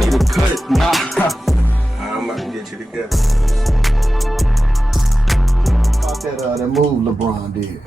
need to cut it. Nah. I'm about to get you together. About that move LeBron did.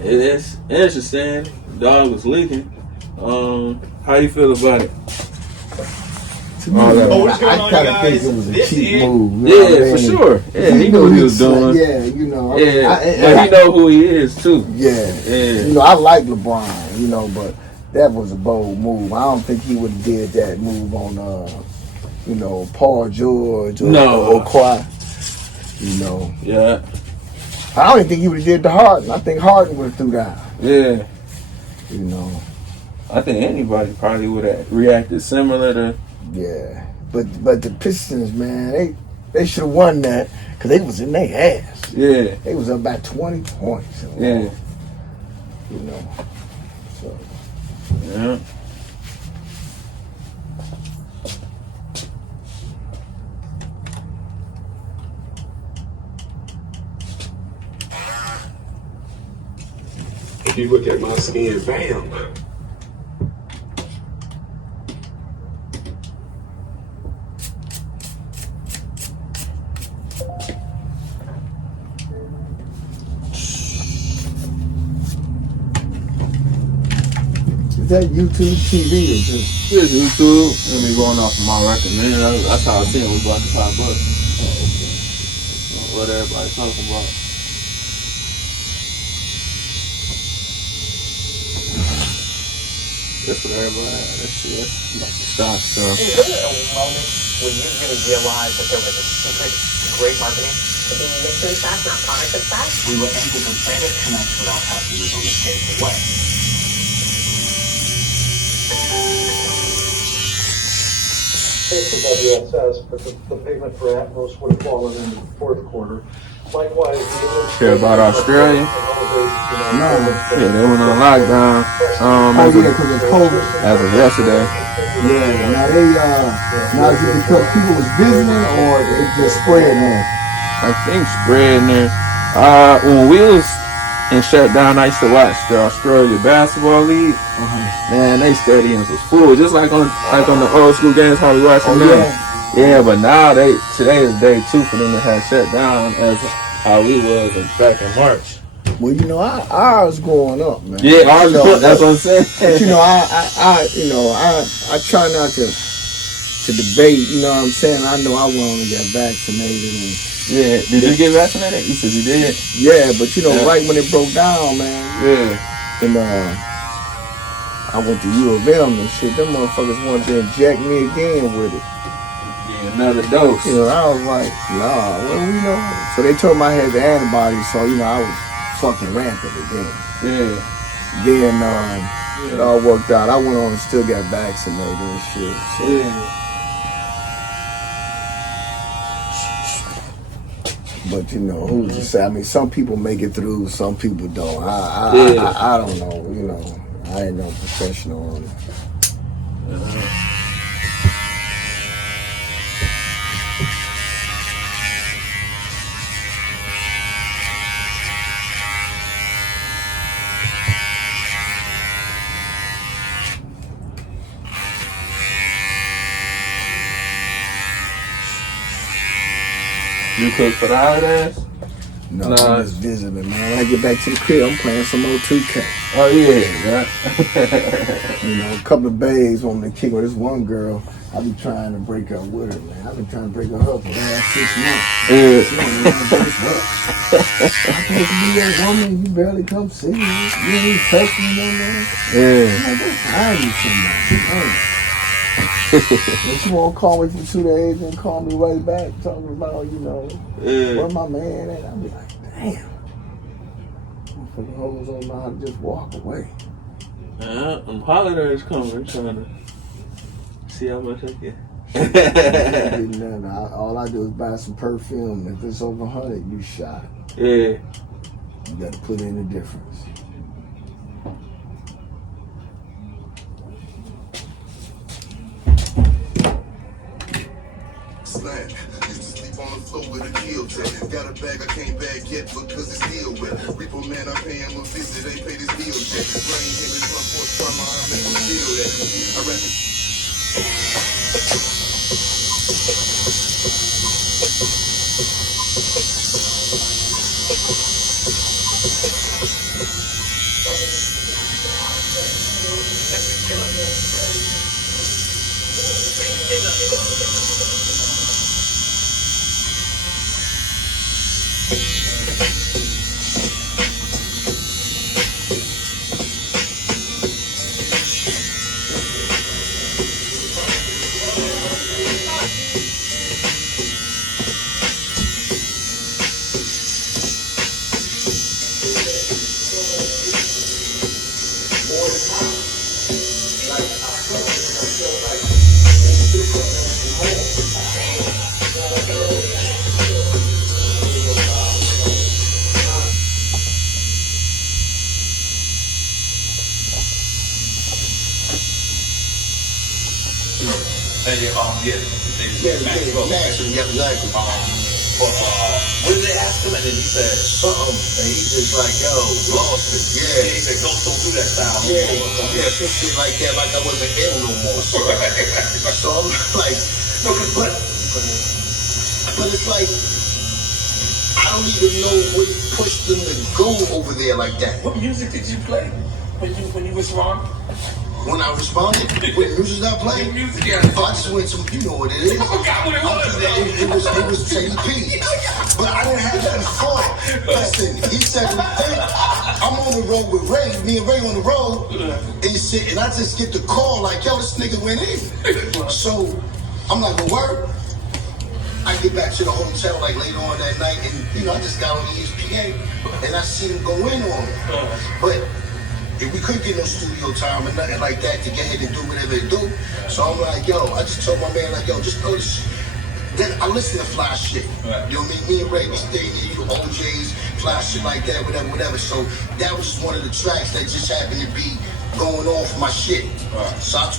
It's interesting. Dog was leaking. How you feel about it? I kind of think it was a cheap move. Yeah, for sure. Yeah, he knew what he was doing. Yeah, you know. But he know who he is too. Yeah. You know, I like LeBron, you know, but that was a bold move. I don't think he would have did that move on, you know, Paul George or Kawhi. You know. Yeah. I don't even think he would have did to Harden. I think Harden would have threw down. Yeah. You know. I think anybody probably would have reacted similar to. Yeah, but the Pistons, man, they should have won that because they was in their ass. Yeah, they was up by 20 points. Yeah, you know. So yeah. If you look at my skin, bam. Is that YouTube TV or just YouTube? Let me going off of my record, man. That's how I seen it was about to pop up. What everybody talking about? That's what everybody. That's like the stock stuff. Is there a moment when you really realized that there was a secret, great marketing? To be mystery facts, not product facts? We were able to better connect with our customers on a scalable way. For WSS, but the payment for Atmos would have fallen in the fourth quarter. Likewise, Care about Australia? no? Yeah, they went on lockdown. Because it's COVID. As of yesterday. Yeah. Now is it because people was visiting or it just spreading there? I think spreading there. When we was in shutdown, I used to watch the Australia Basketball League. Man, they stadiums was full, just like on the old school games how we watching now. Yeah, but now today is day 2 for them to have shut down as how we was back in March. Well, you know, ours going up, man. Yeah, ours going up. That's what I'm saying. But you know, I try not to debate. You know what I'm saying? I know I want to get vaccinated. And, yeah, did you get vaccinated? You said you did. Yeah, but you know, right when it broke down, man. Yeah. And I went to U of M and shit. Them motherfuckers wanted to inject me again with it. Yeah, another dose. You know, I was like, nah, well, you know. So they told me I had the antibodies, so you know, I was fucking rampant again. Yeah. Then it all worked out. I went on and still got vaccinated and shit. So. Yeah. But you know, who's to say? I mean, some people make it through, some people don't. I don't know. You know, I ain't no professional on it. You cook for the holidays? No, I'm just visiting, man. When I get back to the crib, I'm playing some old 2K. Oh, yeah. You know, a couple of babes want me to kick with this one girl. I be trying to break up with her, man. I've been trying to break her up for the last 6 months. Yeah. She don't even break up. I'm supposed to be that woman, you barely come see me. You ain't text me no more. Yeah. I'm like, that's tiring somebody. If she won't call me for 2 days and call me right back talking about, you know, where my man at, I'll be like, damn. Motherfucking hoes don't know how to just walk away. Them holidays coming. I'm trying to see how much I get. All I do is buy some perfume. If it's over 100, you shot. Yeah. You got to put in the difference. Slack. Used to sleep on the floor. cold with a kill tech. Got a bag I can't bag yet because it's still wet. Reaper man, I pay him a visit, they pay this bill check. Brain him in front for trauma, I make him feel that. I rap it. Yeah, exactly. What did they ask him? And then he said something, and he just like, yo, lost it. Yeah. He said, don't do that style. Yeah, some shit like that, like I wasn't in no more. So, so I'm like, but it's like, I don't even know what pushed them to go over there like that. What music did you play when you was wrong? When I responded, what music I played? I just went to, you know what it is. I forgot what it was. It was Teddy P. But I didn't have that thought. Listen, he said, hey, I'm on the road with Ray, me and Ray on the road, and I just get the call like, yo, this nigga went in. So I'm like, well, word. I get back to the hotel like later on that night, and I just got on ESPN, and I see him go in on it. But if we couldn't get no studio time or nothing like that to get ahead and do whatever they do, so I'm like, yo, I just told my man, like, yo, just throw this. Then I listen to fly shit. You know what I mean? Me and Ray, we stay there, OJs, fly shit like that, whatever. So that was just one of the tracks that just happened to be going off my shit. So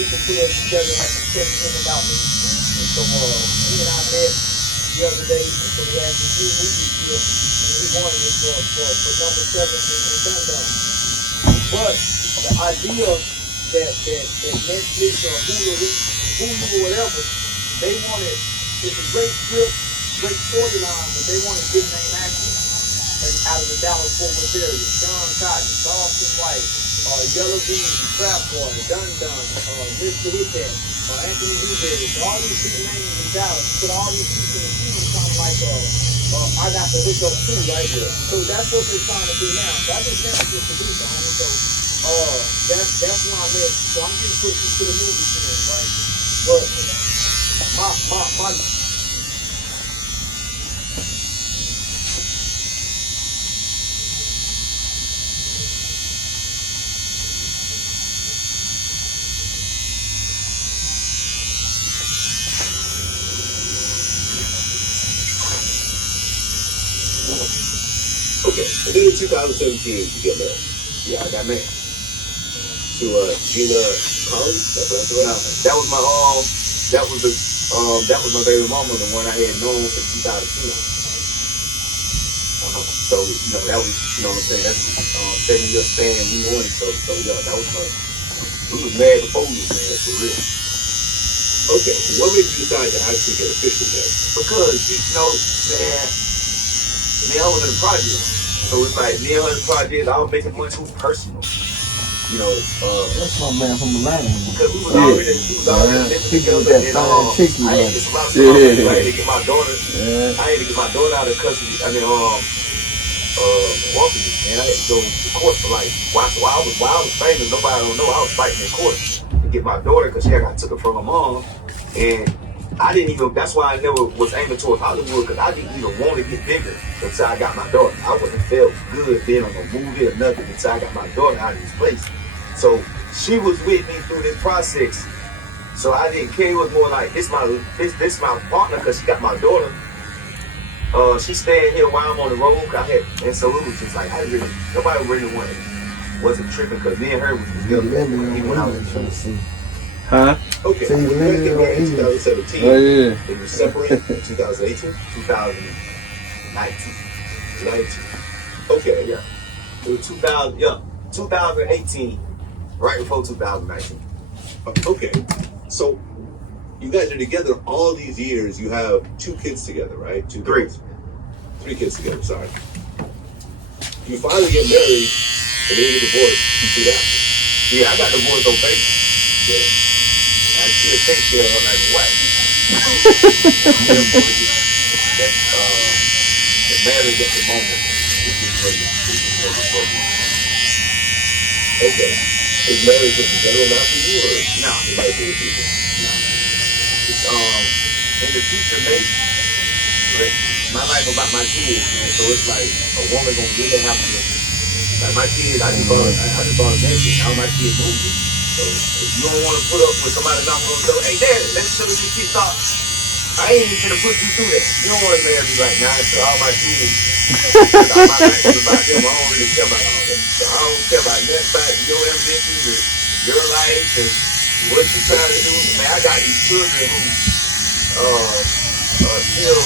People put us together and said him about me. And so he and I met the other day, and so we had this new movie deal, and he wanted it for number 7 and Dun Dun. But the idea that Netflix or Hulu or whatever, they wanted, it's a great script, great storyline, but they wanted big name actors and out of the Dallas-Fort Worth area. John Cotton, Charleston White, Yellow Bean, Trap Boy, Dun Dun, Mr. Hit That, Anthony Newberry, all these big names in Dallas, put all these people in the team, sound like I got the hookup too right here. So that's what they're trying to do now. So I just never get producer on it. So that's why I met. So I'm getting pushed into the movie scene, right? But my Okay, and then in 2017, you get married. yeah, I got married. To Gina Collins? That's what I said? No, that was my baby mama, the one I had known since 2010. So, that was, what I'm saying, that's 7-year span we wanted, so yeah, that was her. We was married before we was married, for real. Okay, what made you decide to actually get official married? Because, me and her was in the project. So it's like, me and her in the project, I was making money too personal. that's my man from Atlanta. Because we was already living together, and I had to get some stuff. I had to get my daughter out of custody. Orphanage, man. I had to go to court for while I was famous, nobody don't know I was fighting in court. get my daughter because she got took her from her mom, and I didn't even. That's why I never was aiming towards Hollywood because I didn't even want to get bigger until I got my daughter. I wouldn't felt good being on a movie or nothing until I got my daughter out of this place. So she was with me through this process. So I didn't care. It was more like this my partner because she got my daughter. She staying here while I'm on the road. Cause I had, and so it was just like nobody really wasn't tripping because me and her was together when I was in Tennessee. Huh? Okay. So you You met in living 2017. Oh yeah. And you separate in 2018? 2019. 19. Okay. Yeah. It was 2018, right before 2019. Okay. So you guys are together all these years. You have 2 kids together, right? 2 Three. girls. 3 kids together, sorry. You finally get married and then you get divorced soon after. Yeah, I got divorced on paper. Yeah. I still take care of her like what? The marriage at the moment is just what it's for me. Okay. Is marriage just in general not for you, or No. it might be the future? No. It's in the future maybe, but my life about my kids, man. So it's like a woman gonna really have to, like my kids. I just bought a mansion. Now my kids moving. So if you don't want to put up with somebody knocking on the door, hey dad, let me show you your kids talk. I ain't even gonna put you through that. You don't want to marry me right now until all my kids. My life is about them. I don't really care about all that. So I don't care about nothing about your ambitions and your life and what you trying to do. Man, I got these children who still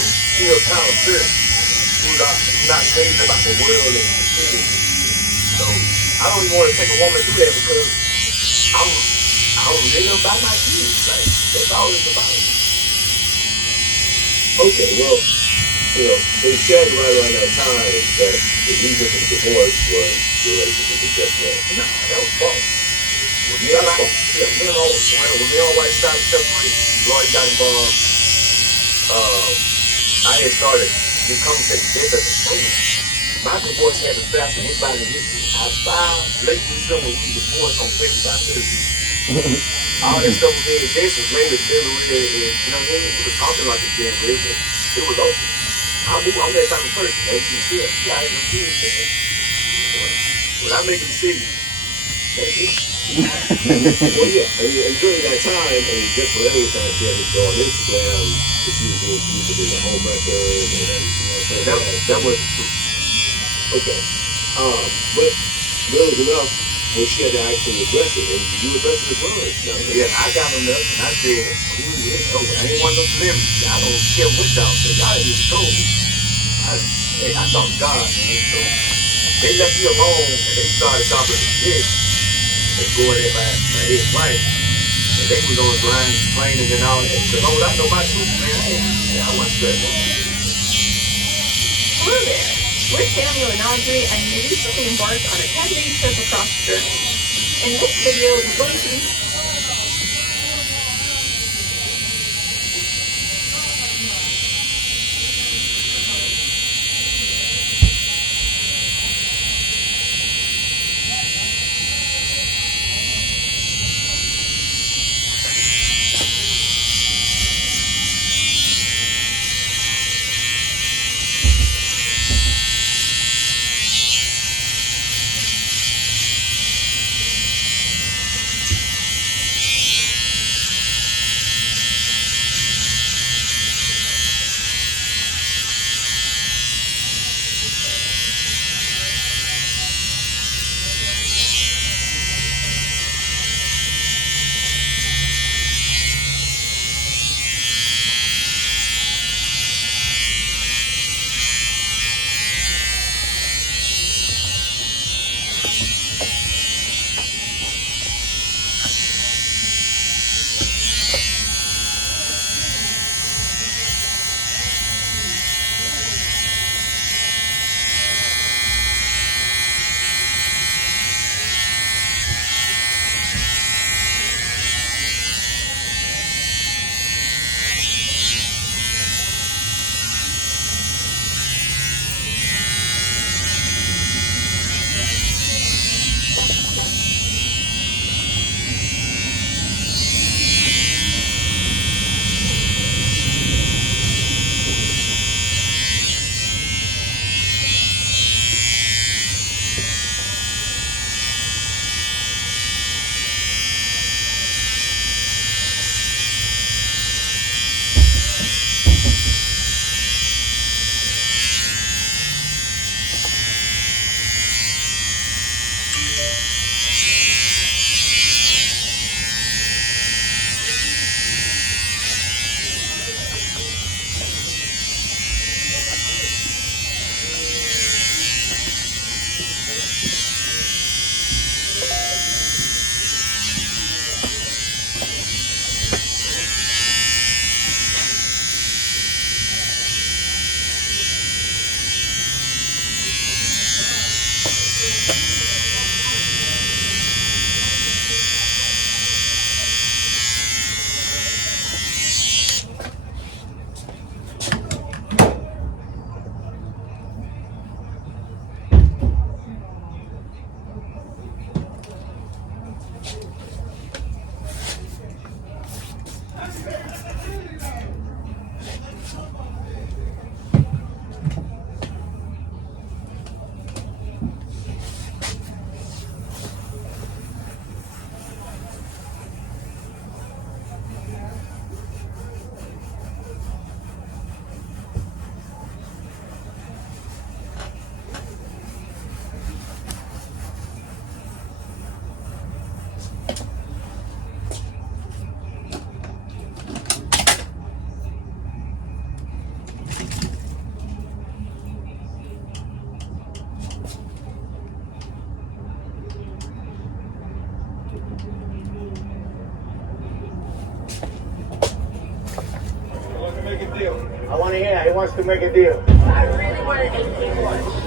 kind of pure, who's not crazy about the world and the kids. So I don't even want to take a woman through that because I'm really about my kids. Like that's all it's about. Okay, well, they said right around that time that the reason for the divorce was your relationship with Jeff Red. No, that was false. When me and my wife started separating, Lloyd got involved. I had started this conversation just as a friend. My divorce happened faster than anybody in history. I filed late December, we divorced on paper by Thursday. All that stuff was being this was later, February, and you know what I mean? We was talking like it's being real, but it was over. I'm that type of person. As you said, I ain't no kids, man. When I make a decision, that's it. Well, yeah, and during that time, Jeff Red was trying to share his show on Instagram that she was being accused of being a homewrecker and everything else. That wasn't true. Okay. But there was enough when she had to actually address it, and you addressed it as well. Yeah, I got enough, and I said, I ain't one of those celebrities. I don't care what y'all say. Y'all ain't even told me. I talk to God, man. So they left me alone, and they started talking to shit and going at my ex-wife. And they was on the line complaining and all that. So long as I know my truth, man, I wasn't stressed on that. Hello there. We're Samuel and Audrey, and we recently embarked on a 10-day trip across Germany. In this video, we're going to be I want to hear. He wants to make a deal. I really want an 18-1.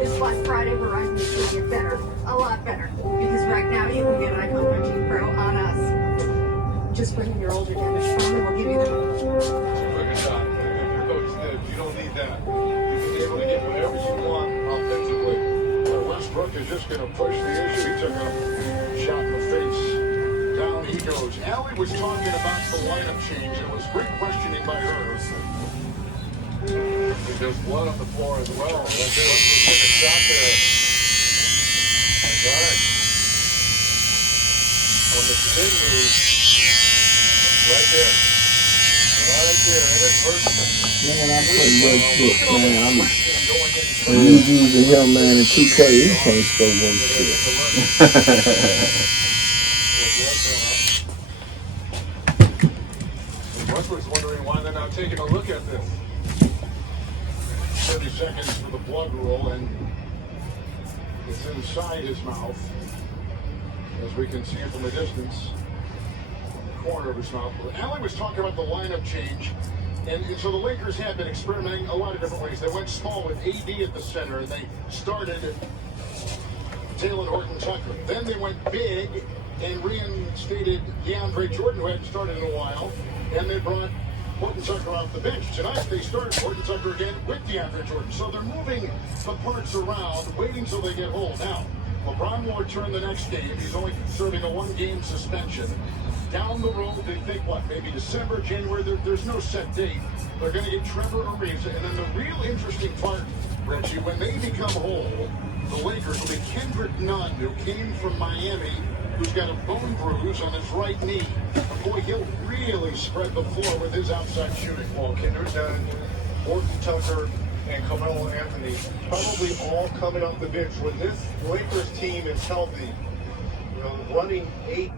This Black Friday, Verizon is going to get better, a lot better, because right now you can get an iPhone 13 Pro on us. Just bring in your older damaged phone and we'll give you the... You don't need that. You can be able to get whatever you want offensively. Westbrook is just going to push the issue. He took a shot in the face. Down he goes. Allie was talking about the lineup change. It was great questioning by her. There's blood on the floor as well. Westbrook took a shot there. That's right. On the spin move. Right there. Right there. And it's personal. Man, I play Westbrook, man. I'm using him, man, in 2K. He can't score one shit. Westbrook's wondering why they're not taking a look at this. 30 seconds for the blood rule, and it's inside his mouth, as we can see it from a distance. Corner of his mouth. Allie was talking about the lineup change, and so the Lakers have been experimenting a lot of different ways. They went small with AD at the center, and they started Taylor Horton-Tucker. Then they went big and reinstated DeAndre Jordan, who hadn't started in a while, and they brought Horton-Tucker off the bench. Tonight they started Horton-Tucker again with DeAndre Jordan. So they're moving the parts around, waiting till they get whole. Now, LeBron will return the next game. He's only serving a one-game suspension. Down the road, they think, what, maybe December, January? There's no set date. They're going to get Trevor Ariza. And then the real interesting part, Reggie, when they become whole, the Lakers will be Kendrick Nunn, who came from Miami, who's got a bone bruise on his right knee. And boy, he'll really spread the floor with his outside shooting. Well, Kendrick Nunn, Horton-Tucker, and Carmelo Anthony probably all coming off the bench. When this Lakers team is healthy, running 8